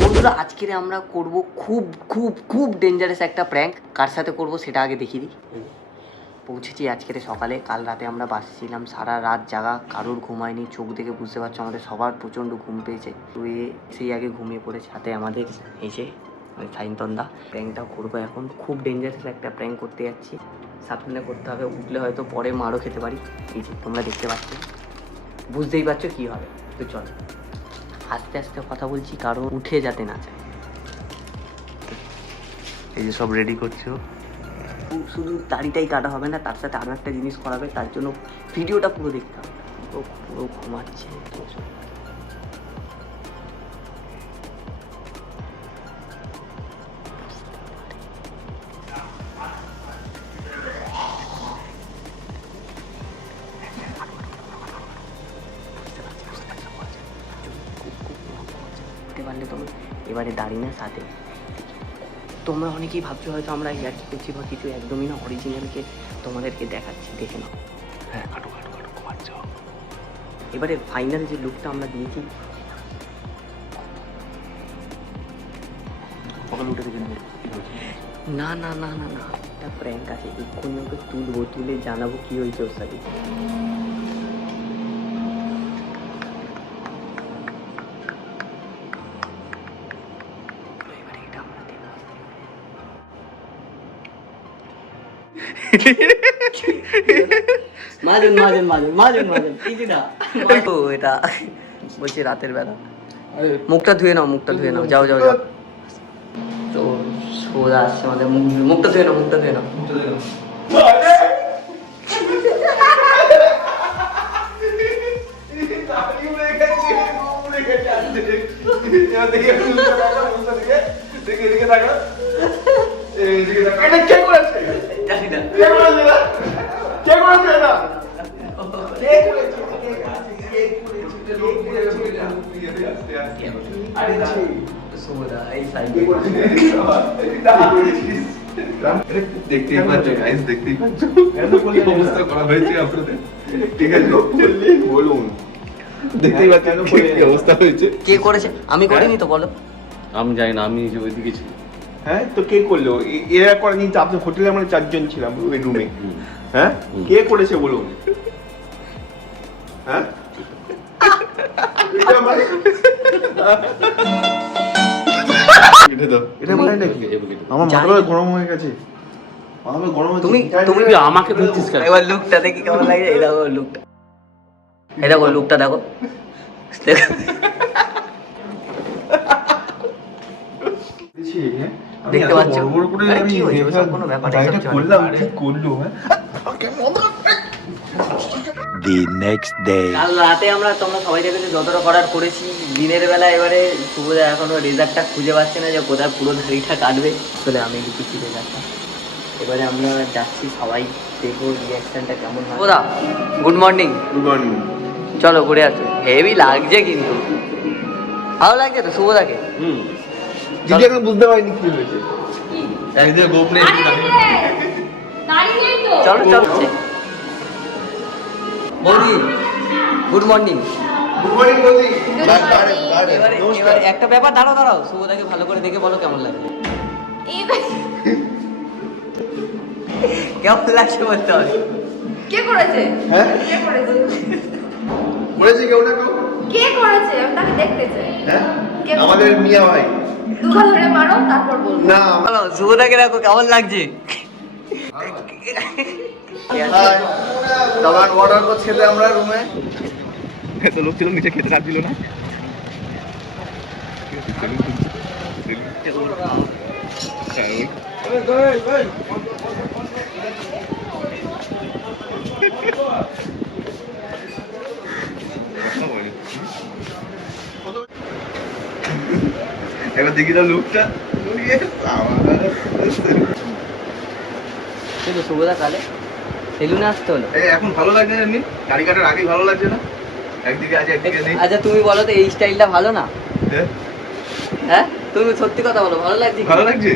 বন্ধুরা আজকে আমরা করব খুব খুব খুব ডেঞ্জারাস একটা প্র্যাঙ্ক। কার সাথে করব সেটা আগে দেখিয়ে দিই। পৌঁছেছি আজকের সকালে। কাল রাতে আমরা বাসছিলাম, সারা রাত জাগা, কারোর ঘুমায়নি। চোখ দেখে বুঝতে পারছো আমাদের সবার প্রচণ্ড ঘুম পেয়েছে। তো সেই আগে ঘুমিয়ে পড়েছে। সাথে আমাদের এই যে সাইনতন্দা। প্র্যাঙ্কটা করবো এখন, খুব ডেঞ্জারাস একটা প্র্যাঙ্ক করতে যাচ্ছি। সাবধানে করতে হবে, উঠলে হয়তো পরে মারও খেতে পারি। এই যে তোমরা দেখতে পাচ্ছ, বুঝতেই পারছো কী হবে। তো চলো আস্তে আস্তে কথা বলছি, কারণ উঠে যাতে না চায়। এই যে সব রেডি করছো, শুধু দাড়িটাই কাটা হবে না, তার সাথে আরও একটা জিনিস করাবে। তার জন্য ভিডিওটা পুরো দেখতে হবে। ও পুরো ঘুমাচ্ছে। পারলে তোমরা এবারে দাঁড়িয়ে না, সাথে তোমরা অনেকেই ভাবছো হয়তো আমরা ইয়ার্কি করছি বা কিছু, একদমই না। অরিজিনালকে তোমাদেরকে দেখাচ্ছি, দেখে নাও। হ্যাঁ কাটো কাটো কাটো, ঘুমাচ্ছ। এবারে ফাইনাল যে লুকটা আমরা দিয়েছি, সকালে উঠে দেখে নেবো। না না না না না, একটা প্র্যাঙ্ক আছে, এক্ষুনি ওকে তুলবো, তুলে জানাবো কি হয়েছে ওর সাথে। মাজুন মাজুন মাজুন মাজুন মাজুন, কিছু না। এটা বলছি রাতের বেলা। মুখটা ধুয়ে নাও, মুখটা ধুয়ে নাও, যাও যাও যাও। তো সোজা আসছে আমাদের, মুখটা ধুয়ে নাও, মুখটা ধুয়ে নাও। দেখতেই পাচ্ছ গাইস, দেখতেই পাচ্ছ কি অবস্থা করা হয়েছে আপনাদের। ঠিক আছে বলুন, দেখতেই পাচ্ছ কি অবস্থা হয়েছে। কে করেছে? আমি করিনি তো, বলো। আমি জানি না, আমি যে ওইদিকে ছিল। হ্যাঁ তো কে করলো? এরা করেনি তো? আপনার হোটেলে আমরা 4 জন ছিলাম ওই রুমে। হ্যাঁ কে করেছে বলুন? হ্যাঁ এটা মানে এটা মানে নাকি? আমার মাথা গরম হয়ে গেছে, মাথা গরম হয়ে তুমি তুমি আমাকে ধরছিস কেন? এবার লুকটা দেখি কেমন লাগে। এই দেখো লুকটা, এই দেখো লুকটা দেখো। দেখতে পাচ্ছ কি হয়েছে? ওসব কোনো ব্যাপার না, এসব চলে। করলাম কি করলো? The next day. কাল রাতে আমরা, তোমরা সবাই দেখেছো, যতটা করার করেছি দিনের বেলা। এবারে শুভদা এখনো রেজাল্টটা খুঁজে পাচ্ছে না যে কোথায় পুরো দাড়িটা কাটবে। আসলে আমি লিখেছি রেজাল্টটা। এবারে আমরা যাচ্ছি, সবাই দেখবো রিয়াকশনটা কেমন হয়। শুভদা গুড মর্নিং। Good morning. চলো ঘুরে আসো। হেভি লাগছে কিন্তু, ভালো লাগছে তো শুভদাকে? দিদি এখন বুঝতে পারিনি কি হয়েছে। এই যে গোপনে চলো চলো। বৌদি গুড মর্নিং। গুড মর্নিং বৌদি। এবারে একটা ব্যাপার, দাঁড়াও দাঁড়াও, শুভদাকে ভালো করে দেখে বলো কেমন লাগছে। কেমন লাগছে বলতে হবে। কে করেছে? হ্যাঁ কে করেছে? করেছে কেউ না কেউ? কে করেছে? আমি তাকে দেখতে চাই। হ্যাঁ কে? আমাদের মিয়া ভাই। দুটো ধরে মারো, তারপর বলবো। না বলো শুভদাকে দেখো কেমন লাগছে। খাবার অর্ডার করছি আমরা রুমে। এত লোক ছিল, নিচে খেতে রাখছিল না। এবার দেখি তো লুকটা। কিন্তু শুভদা কালে সেলুনে আসতে হলো। এখন ভালো লাগছে না? এমনি গাড়ি কাটার আগেই ভালো লাগছে না? একদিকে আছে একদিকে নেই। আচ্ছা তুমি বলো তো, এই স্টাইলটা ভালো না? হ্যাঁ? হ্যাঁ তুমি সত্যি কথা বলো, ভালো লাগছে কি? ভালো লাগছে?